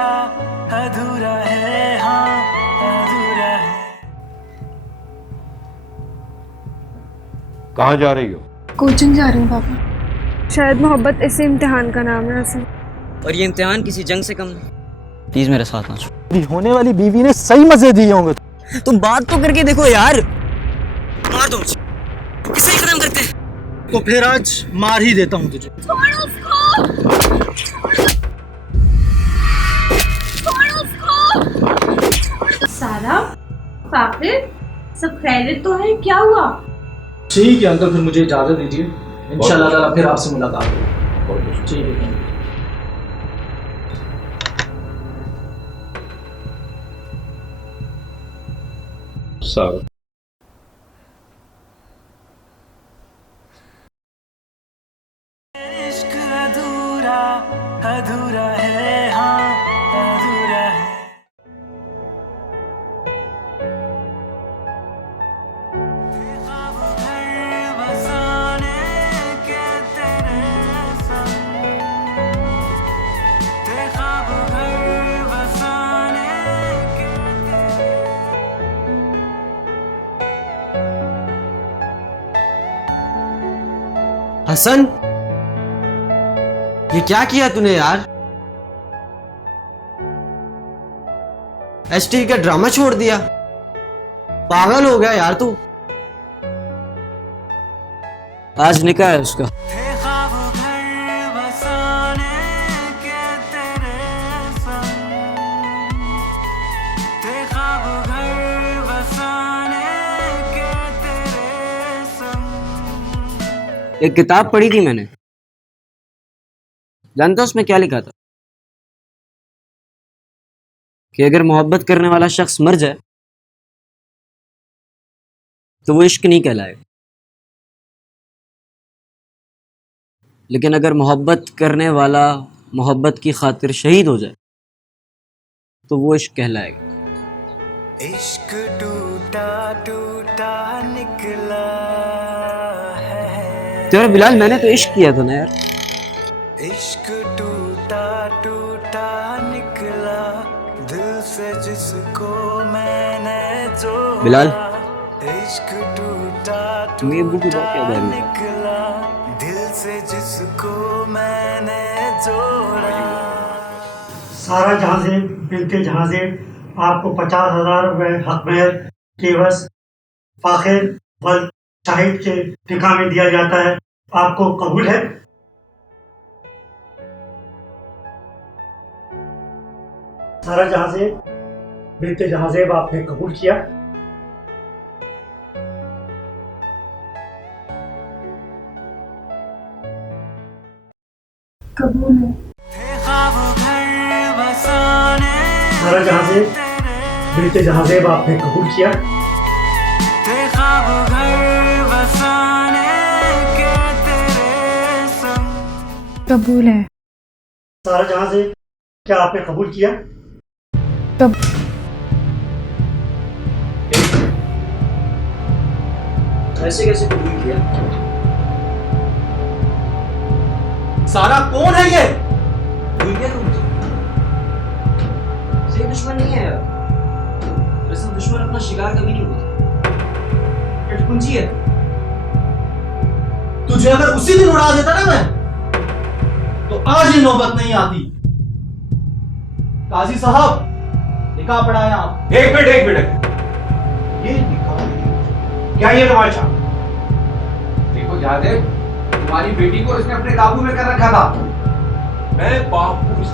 अधूरा अधूरा है, हाँ अधूरा है। कहाँ जा रही हो? कोचिंग जा रही हूँ पापा। शायद मोहब्बत इसी इम्तिहान का नाम है असल। और ये इम्तिहान किसी जंग से कम नहीं। प्लीज मेरे साथ आ जाओ। होने वाली बीवी ने सही मजे दिए होंगे। तुम बात तो करके देखो यार। मार दो मुझे, इसे ही खत्म करते हैं। तो फिर आज मार ही देता हूँ तुझे। छोड़ उसको। छोड़ उसको। सारा, फाकिर, सब खैरियत तो है? क्या हुआ? ठीक है अंकल, फिर मुझे इजाजत दीजिए। इंशाल्लाह ताला फिर आपसे मुलाकात होगी। ठीक है। सारा इश्क अधूरा अधूरा है, हाँ अधूरा है। ख्वाब घर बसाने के तेरे संग, ख्वाब घर बसाने के हसन, ये क्या किया तूने यार? एचटी का ड्रामा छोड़ दिया। पागल हो गया यार तू। आज निकाह है उसका। ख्वाब घर बसाने के तेरे संग, ख्वाब घर बसाने के तेरे संग। एक किताब पढ़ी थी मैंने, जानता उसमें क्या लिखा था? कि अगर मोहब्बत करने वाला शख्स मर जाए तो वो इश्क नहीं कहलाएगा, लेकिन अगर मोहब्बत करने वाला मोहब्बत की खातिर शहीद हो जाए तो वो इश्क कहलाएगा। इश्क टूटा टूटा निकला है। तेरा बिलाल, मैंने तो इश्क किया था ना यार। इश्क टूटा टूटा निकला दिल से जिसको मैंने जोड़ा। बिलाल, इश्क टूटा तुम्हें अब्बू की बात याद आ रही है? निकला दिल से जिसको मैंने जोड़ा। सारा जहाज़े बिनते जहाज़े आपको 50,000 रुपए हक मेहर केवस फाखिर वल शाहिद के निकाह में दिया जाता है। आपको कबूल है? सारा जहाज़े बिनते जहाज़ेब आपने कबूल किया। कबूल है। ख्वाब घर बसाने सारा जहाज़े बिनते जहाज़ेब आपने कबूल किया। ख्वाब घर बसाने के तेरे संग। कबूल है। सारा जहाज़े क्या आपने कबूल किया? कब ऐसे कैसे कबूल किया? सारा कौन है ये? भूल गया तुम तो? सही दुश्मन नहीं है यार। वैसे दुश्मन अपना शिकार कभी नहीं होता। कटपुंजी है। तुझे अगर उसी दिन उड़ा देता ना मैं, तो आज ही नौबत नहीं आती। काजी साहब, निकाह पढ़ाया आप। एक मिनट ये निकाह क्या ये तमाशा? देखो जादेव, तुम्हारी बेटी को इसने अपने काबू में कर रखा था। मैं बाप हूं,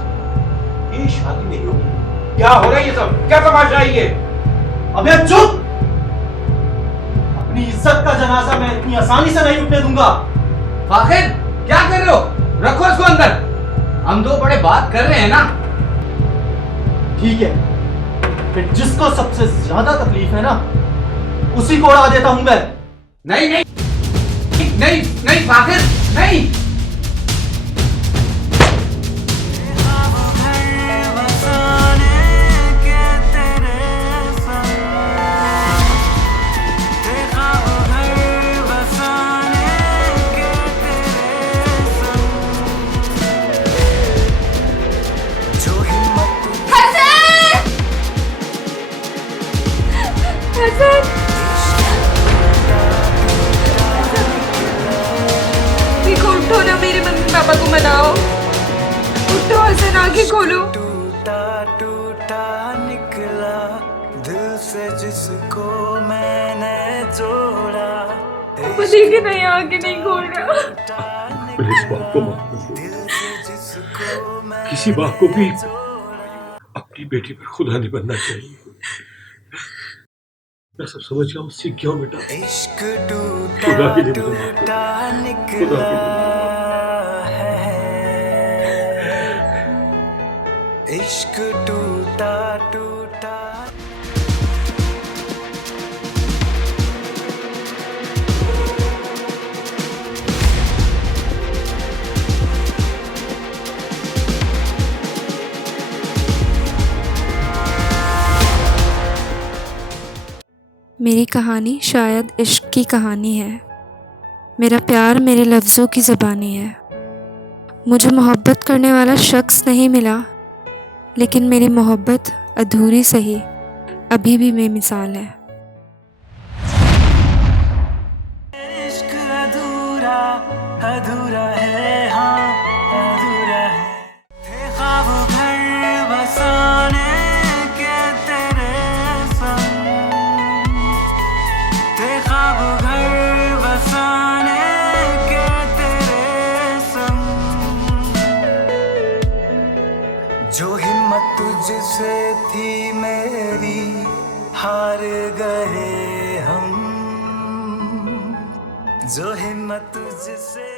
ये शादी नहीं होगी। क्या हो रहा है ये सब? क्या तमाशा है ये? अबे चुप! अपनी इज्जत का जनाजा मैं इतनी आसानी से नहीं उठने दूंगा। आखिर क्या कर रहे हो? रखो इसको अंदर। हम दो बड़े बात कर रहे हैं ना। ठीक है, फिर जिसको सबसे ज्यादा तकलीफ है ना, उसी को उड़ा देता हूं मैं। नहीं नहीं नहीं नहीं फाखिर, नहीं। ख्वाब घर बसाने के तेरे संग, ख्वाब घर बसाने के तेरे संग। जो हिम्मत आंखें खोलो। टूटा टूटा निकला दिल से जिसको मैंने जोड़ा, वो देखिए नहीं, आंखें नहीं खोल रहा। इस बात को माफ कर दो। किसी बाप को भी अपनी बेटी पर खुदा नहीं बनना चाहिए। मैं सब समझ गया हूँ, सीख गया हूँ बेटा। इश्क खुदा के लिए टूटा मुझे माफ कर टूटा दो। खुदा निकला के लिए। है, इश्क टूटा टूटा। मेरी कहानी शायद इश्क की कहानी है। मेरा प्यार मेरे लफ्ज़ों की ज़बानी है। मुझे मोहब्बत करने वाला शख्स नहीं मिला, लेकिन मेरी मोहब्बत अधूरी सही अभी भी बेमिसाल है। इश्क अधूरा अधूरा है, हाँ अधूरा है। थे ख्वाब घर बसाने के तेरे संग, थे ख्वाब घर बसाने के तेरे संग। जो हिम्मत तुझसे थी मेरी हार गए हम, जो हिम्मत तुझसे